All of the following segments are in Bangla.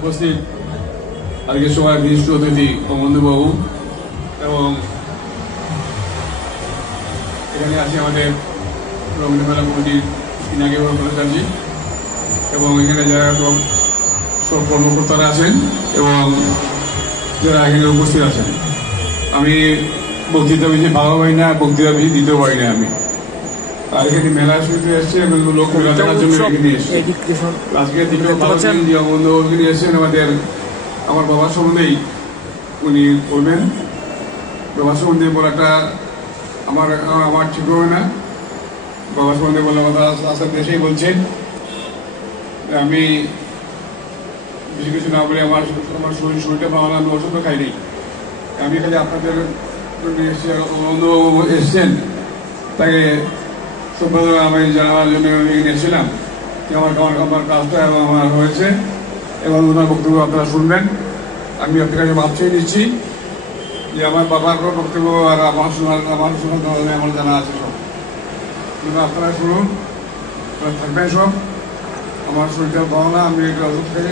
উপস্থিত আজকে সবার বিশিষ্ট অতিথি বন্ধুবাবু এবং এখানে আছে আমাদের রবীন্দ্রমেলা কমিটির পিনাকি ভট্টাচার্য এবং এখানে যারা সব কর্মকর্তারা আছেন এবং যারা এখানে উপস্থিত আছেন। আমি বক্তৃতা বেশি ভালো পাই না, বক্তৃতা বেশি দিতেও পারি না আমি। আর এখানে মেলা শুরুতে এসছে এবং লোক মেলা দেখার জন্য এখানে এসছে। আজকে দ্বিতীয় বন্ধু এখানে এসছেন আমার বাবার সম্বন্ধেই উনি বলবেন। বাবার সম্বন্ধে বলাটা আমার ঠিক হবে না। বাবার সম্বন্ধে বলার কথা আসার দেশেই বলছেন। আমি বেশি কিছু না বলে আমার শরীরটা ভালো না, আমি ওষুধও খাইনি। আমি খালি আপনাদের বন্ধুবাবু এসছেন তাকে সভ্যতা আমি জানাবার জন্য এগিয়ে এসেছিলাম যে আমার কাজটা এবং আমার হয়েছে এবং ওনার বক্তব্য আপনারা শুনবেন। আমি আপনার কাছে মাপ চেয়ে নিচ্ছি যে আমার বাবার বক্তব্য আর আমার শোনার আমার জানা আছে সব, কিন্তু আপনারা শুনুন, থাকবেন সব। আমার শরীরটা ভালো না, আমি এটা ওষুধ খাই,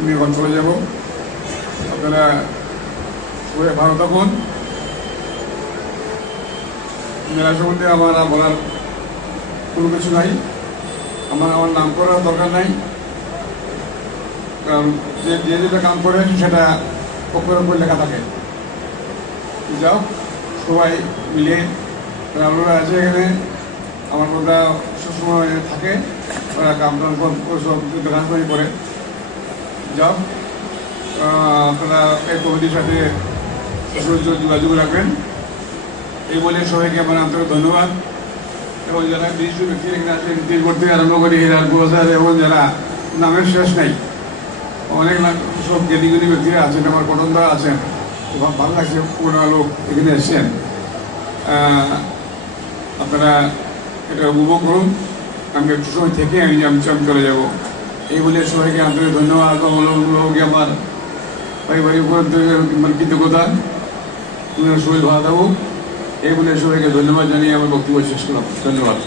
আমি এখন চলে যাবো। আপনারা সবাই ভালো থাকুন। মেলা সম্বন্ধে আমার বলার কোনো কিছু নাই, আমার নাম করার দরকার নাই, কারণ যে যেটা কাম করে সেটা পক্ষের উপর লেখা থাকে। যাও সবাই মিলে রান্নারা আছে এখানে, আমার কথা সবসময় থাকে, ওরা কামটাম সব দেখাশোনাই করে। যাও আপনারা এই কমিটির সাথে যোগাযোগ রাখবেন এই বলে সবাইকে আমার আন্তরিক ধন্যবাদ। এবং যারা বিশিষ্ট ব্যক্তি এখানে আসেন, নীতিশ ভোট থেকে আরম্ভ করে হিরাল প্রসাদ এবং যারা নামের শেষ নাই, অনেক সব জ্ঞানীগুণী ব্যক্তিরা আছেন, আমার পটনদারা আছেন, খুব ভালো লাগছে পুরোনো লোক এখানে এসছেন। আপনারা এটা উপভোগ করুন। আমি একটু সময় থেকে আমি চলে যাব এই বলে সবাইকে আন্তরিক ধন্যবাদ। অবলম্বনকে আমার পারিবারিক কৃতজ্ঞতা। সবাই ভালো থাকুক এই বলে সবাইকে ধন্যবাদ জানিয়ে আমার বক্তব্য শেষ করলাম। ধন্যবাদ।